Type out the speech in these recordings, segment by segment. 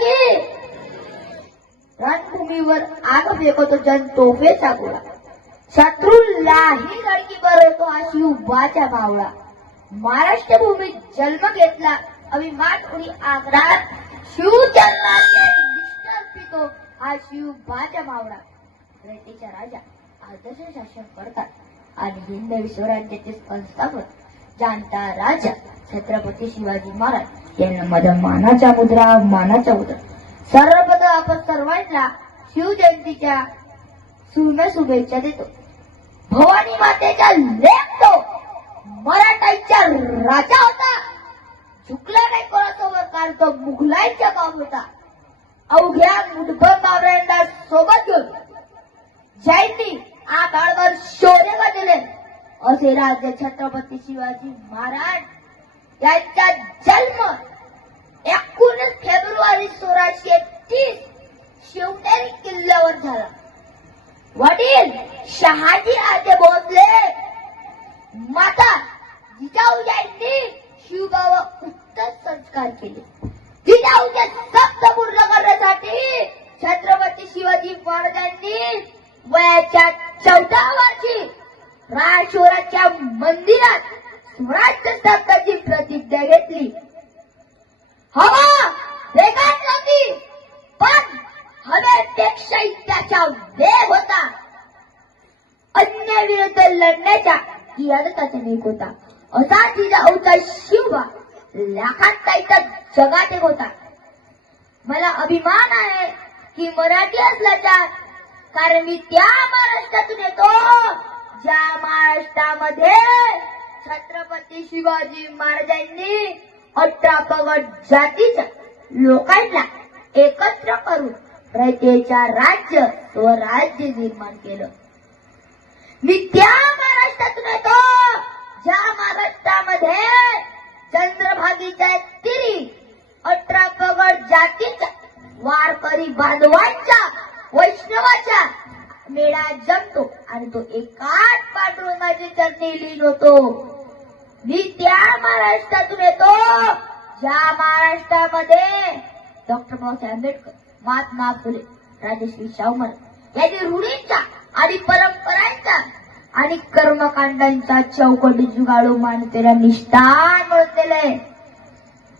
की रणभूमीवर आग फेकतो जन तोफेचा गोळा, शत्रूलाही धडकी भरवतो हा शिवबाचा मावळा. महाराष्ट्र भूमीत जन्म घेतला अभिमान उडी आग्रात, शिवचरणाचे निष्ठा पितो हा शिवबाचा मावळा. रयतेचा राजा आदर्श शासन करतात आणि हिंदवी स्वराज्याचे संस्थापक जाणता राजा छत्रपती शिवाजी महाराज यांना माझ्या मानाच्या मुद्रा. सर्वप्रथम आपण सर्वांना शिवजयंतीच्या शुभेच्छा देतो. भवानी मातेचा लेख तो मराठांचा राजा होता, झुकला नाही कोणासोबत, कारण तो मुघलांचा काम होता. अवघ्या मुठभर मावळ्यांना सोबत घेऊन जयंती आकाळवर शौर्य गाजले असे राजे छत्रपती शिवाजी महाराज यांचा जन्म 19 फेब्रुवारी 1630 शिवनेरी किल्ल्यावर झाला. वडील शहाजी राजे भोसले, माता जिजाऊ यांनी शिवबावर उत्तर संस्कार केले. जिजाऊचे सप्त पूर्ण करण्यासाठी छत्रपती शिवाजी महाराजांनी वयाच्या 14 वर्षी रायशोराच्या मंदिरात स्वराज्य स्थापनेची प्रतिज्ञा घेतली. हवा रेखाटली होती, पण हवेपेक्षाही त्याचा वेग होता. अन्यायाविरुद्ध लढण्याचा इरादाचा वेग होता. असा जिजाऊचा शिवबा लाखांचा जगात एक होता. मला अभिमान आहे की मराठी असल्याचा, कारण मी त्या महाराष्ट्रातून येतो ज्या महाराष्ट्रामध्ये छत्रपती शिवाजी महाराजांनी 18 पगड जातीच्या लोकांना एकत्र करून रयतेच्या राज्य स्वराज्य निर्माण केलं. मी त्या महाराष्ट्रातून येतो ज्या महाराष्ट्रामध्ये चंद्रभागीच्या तिरी 18 पगड जातीच्या वारकरी बांधवांच्या वैष्णवाच्या मेळा जमतो आणि तो एकाच पांडुरंगाचे चरणी लीन होतो. मी त्या महाराष्ट्रातून येतो ज्या महाराष्ट्रामध्ये डॉक्टर बाबासाहेब आंबेडकर, महात्मा फुले, राजश्री शाहू महाराज यांनी रूढींचा आणि परंपरांचा आणि कर्मकांडांचा चौकटी जुगाडू मानतेला निष्ठान म्हणून दिलंय.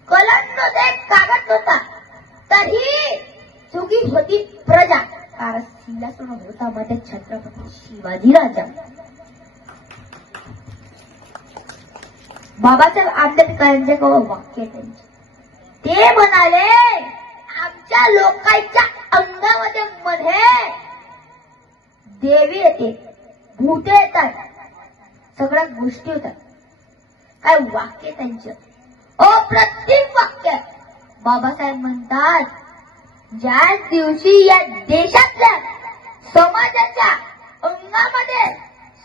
कलम नव्हते, कागद नव्हता, तरी चुकी होती प्रजा, कारण सिंहासन होता मध्ये छत्रपती शिवाजी राजा. बाबासाहेब आंबेडकरांचे वाक्य त्यांचे, ते म्हणाले आमच्या लोकांच्या अंगामध्ये मध्ये देवी येते, भूते येतात, सगळ्या गोष्टी होतात. काय वाक्य त्यांचं, अप्रतिम वाक्य. बाबासाहेब म्हणतात ज्या दिवशी या देशातल्या समाजाच्या अंगामध्ये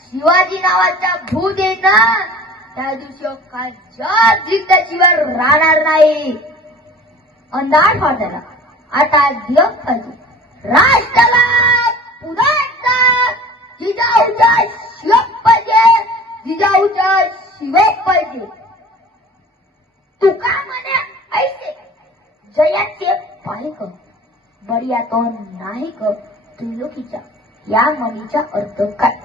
शिवाजी नावाचा भूत येणार, त्या दिवशी काय जग जिंकल्याशिवाय राहणार नाही. अंधार फाटला, आता दिवस पाहिजे, राष्ट्राला पुन्हा एकदा जिजाऊचा शिवक पाहिजे, जिजाऊचा शिवक पाहिजे. तुका म्हणे ऐसे जयाचे पाय क बरिया तो नाही क त्रिलोकीच्या या म्हणीचा अर्थ काय.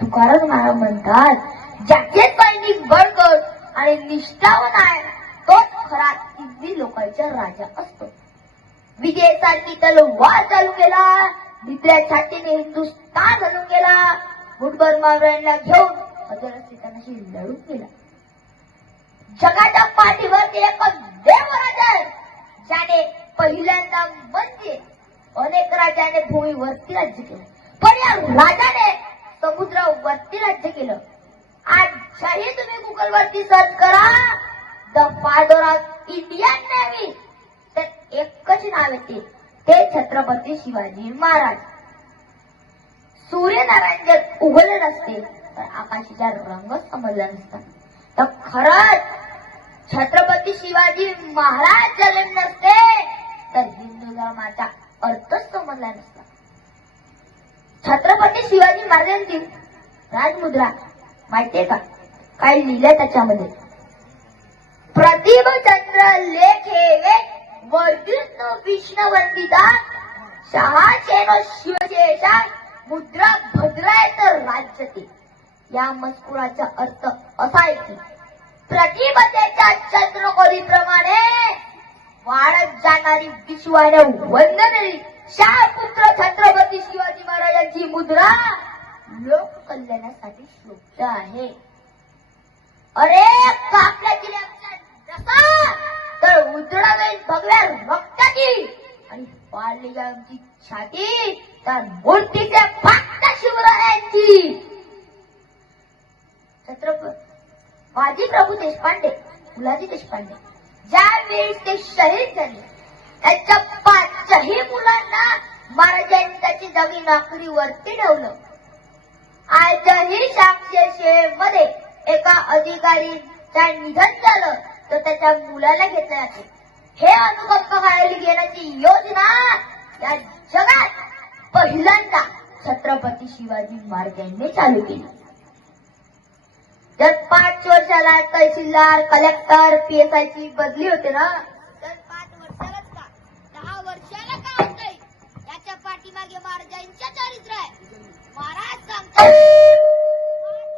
तुकाराम महाराज म्हणतात ज्याचे सैनिक बळकट आणि निष्ठावान आहे तोच खरा हिंदी लोकांचा राजा असतो. विजयासाठी तलवार चालू केला, दुसऱ्या छातीने हिंदुस्थान घालून गेला, मुठभर मावळ्यांना घेऊन अजरस्थितानाशी लढून गेला. जगाच्या पाठीवरती एक देव राजा आहे ज्याने पहिल्यांदा म्हणजे अनेक राजाने भूमीवरती राज्य केलं, पण या राजाने समुद्रावरती राज्य केलं. आजही तुम्ही गुगल वरती सर्च करा the father of Indian navy, तर एकच नाव येते, ते छत्रपती शिवाजी महाराज. सूर्यनारायण जर उगवले नसते तर आकाशाचा रंग समजला नसता. तर खरंच छत्रपती शिवाजी महाराज जन्म नसते तर हिंदू धर्माचा अर्थच समजला नसता. छत्रपती शिवाजी महाराजांची राजमुद्रा माहितीये का, काय लिहिलंय त्याच्यामध्ये, प्रतिभचंद्र लेखे वर्धित विष्णू वंदिता शहाचेनो शिवशेषा मुद्रा भद्रायत राज्यते. या मजकुराचा अर्थ असा आहे की प्रतिबद्धतेच्या चंद्रकोरीप्रमाणे वाढत जाणारी विश्वाने वंदनरी शाहपुत्र छत्रपती शिवाजी महाराजांची मुद्रा लोक कल्याणासाठी शोभत आहे. अरे कापल्या किल्ल्याच्या रसा तर उजळावेल भगव्या रक्ताची आणि पाळलेली आमची छाती तर मूर्तीच्या फक्त शिवरायांची. छत्रपती माजी प्रभू देशपांडे फुलाजी देशपांडे ज्यावेळी ते शहीद झाले त्यांच्या 5ही मुलांना महाराजांनी त्याची जागी नोकरीवरती ठेवलं. आजही शामशेरमध्ये एका अधिकारीच्या निधन झालं तर त्याच्या मुलाला घेतलं जाते. हे अनुकंप खायला घेण्याची योजना या जगात पहिल्यांदा छत्रपती शिवाजी महाराजांनी चालू केली. जर 5 वर्षाला तहसीलदार कलेक्टर PSI ची बदली होते ना तर 5 वर्षालाच का 10 वर्षाला का होत नाही याच्या पाठीमागे महाराजांच्या चारित्र्य आहे. महाराज सांगतात 5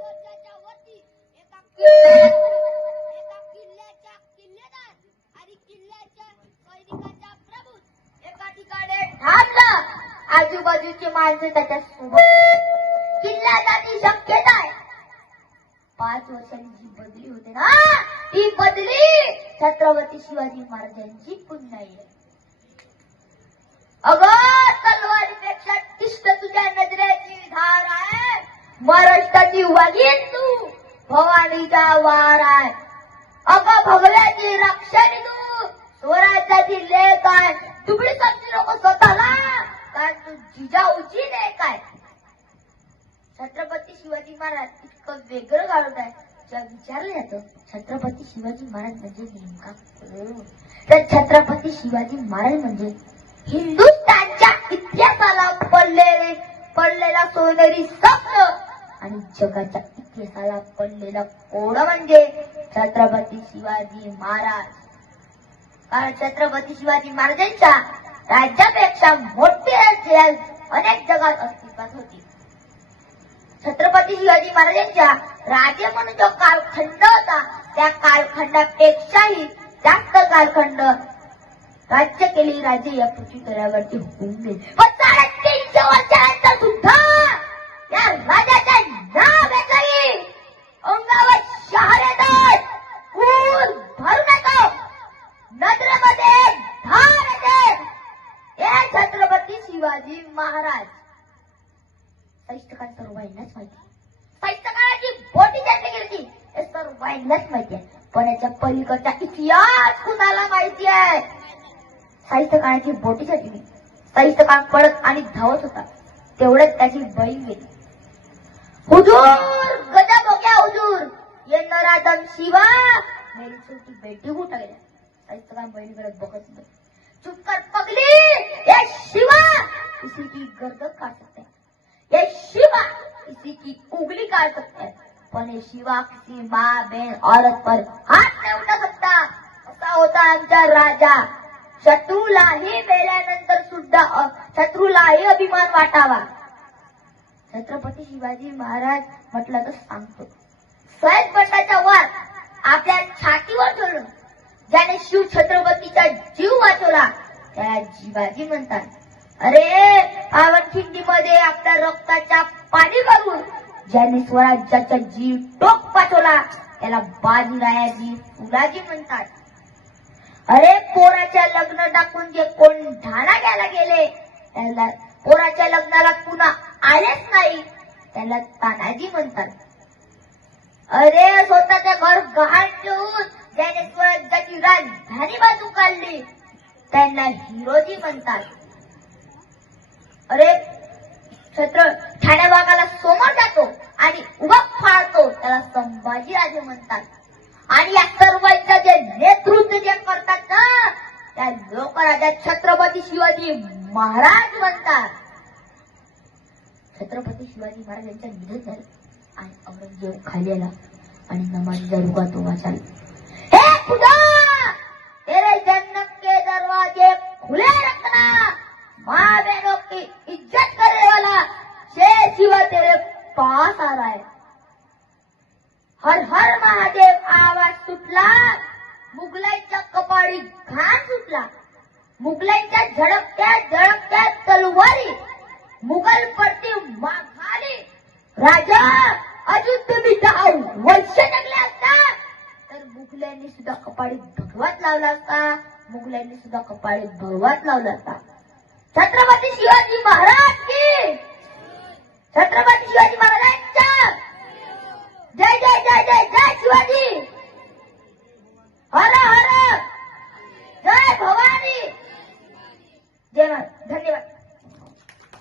वर्षाच्या वरती एका किल्ल्याच्या किल्लेदार आणि किल्ल्याच्या सैनिकांच्या प्रभू एका ठिकाणी थांबलं. आजूबाजूची माणसं त्याच्या सोबत किल्ला जाती शक्यता आहे. 5 वर्षांनी जी बदली होते ना ती बदली छत्रपती शिवाजी महाराजांची पुन्हा आहे. अगं तलवारीपेक्षा तिष्ट तुझ्या नजरेची धार आहे. महाराष्ट्राची वागीन तू भवानीचा वार आहे. अगं भगव्याची रक्षणी तू स्वराज्याची लेख आहे. तुबडी समजू नको स्वतःला कारण तू जिजाऊची लेख आहे. छत्रपती शिवाजी महाराज इतकं वेगळं गाडत आहे ज्या विचारलं जातं छत्रपती शिवाजी महाराज म्हणजे नेमका कोण. तर छत्रपती शिवाजी महाराज म्हणजे हिंदुस्थानच्या इतिहासाला पडलेला सोनेरी स्वप्न आणि जगाच्या इतिहासाला पडलेला कोड म्हणजे छत्रपती शिवाजी महाराज. कारण छत्रपती शिवाजी महाराजांच्या राज्यापेक्षा मोठी जेल अनेक जगात अस्तित्वात होती. छत्रपती शिवाजी महाराजांच्या राजे म्हणून जो कालखंड होता त्या कालखंडापेक्षाही जास्त कालखंड राज्य केली राजे या पृथ्वी तळावरती होऊन गेले. पण 350 वर्षानंतर सुद्धा या राजाच्या नाव येतही अंगावर शहारे येतात ऊर भरून येतो नजरेमध्ये धार येते. हे छत्रपती शिवाजी महाराज. साहित्यकारांना सर्वांनाच माहिती साहित्यकाराची बोटी त्यांनी गेली हे सर्वांनाच माहिती आहे. पण याच्या पलीकडचा इतिहास कुणाला माहिती आहे. साहित्यकाराची बोटी छाटली. साहित्यकार पडत आणि धावत होता तेवढ्यात त्याची बहीण गेली. हुजूर गजब हो गया हुजूर ये नराधम शिवा मेरी छोटी बेटी को उठा गया. साहित्यकार बहिणीकडे बघत नाही. चुप कर पगली ये शिवा किसी की गर्दन काट सकते हैं. ये शिवा किसी की उंगली काट सकता है पण ये शिवा किसी माँ बहन औरत पर हाथ नहीं उठा सकता. असा होता आमचा राजा. शत्रूलाही मेल्यानंतर सुद्धा शत्रूलाही अभिमान वाटावा. छत्रपती शिवाजी महाराज म्हटलं तर सांगतो सैद बंडाच्या वर आपल्या छातीवर ठेवलं ज्याने शिव छत्रपतीचा जीव वाचवला त्याला जिवाजी म्हणतात. अरे पावनखिंडीमध्ये आपल्या रक्ताच्या पाणी करून ज्याने स्वराज्याचा जीव टोक वाचवला त्याला बाजीरायाजी फुलाजी म्हणतात. अरे पोराच्या लग्न टाकून जे कोण ढाणा घ्यायला गेले त्याला पोराच्या लग्नाला पुन्हा आलेच नाही त्याला तानाजी म्हणतात. अरे स्वतःच्या घर गहाण ठेवून ज्याने स्वराज्याची राजधानी बाजू काढली त्यांना हिरोजी म्हणतात. अरे ठाण्या भागाला समोर जातो आणि उभा फाळतो त्याला संभाजीराजे म्हणतात. आणि या सर्वांचं जे नेतृत्व जे करतात ना त्या लोकराजा छत्रपती शिवाजी महाराज म्हणतात. छत्रपती शिवाजी महाराज यांचं निधन झालं आणि औरंगजेब खाली आला आणि नमाजीचा रुगा तो वाचाला. हे खुदा तेरे जन्नत के दरवाजे मुघलाईच्या कपाळी घाण सुटला. मुघलाईच्या झळकत्या झळकत्या तलवारी मुघल परती माघारी. राजा अजून तुम्ही 10 वर्ष जगले असता तर मुघलांनी सुद्धा कपाळी भगवत लावला असता. मुघलांनी सुद्धा कपाळी भगवत लावला असता. छत्रपती शिवाजी महाराज की, छत्रपती शिवाजी महाराजांच्या जय जय जय जय जय शिवाजी. हर हर जय भवानी. जय महाराज. धन्यवाद.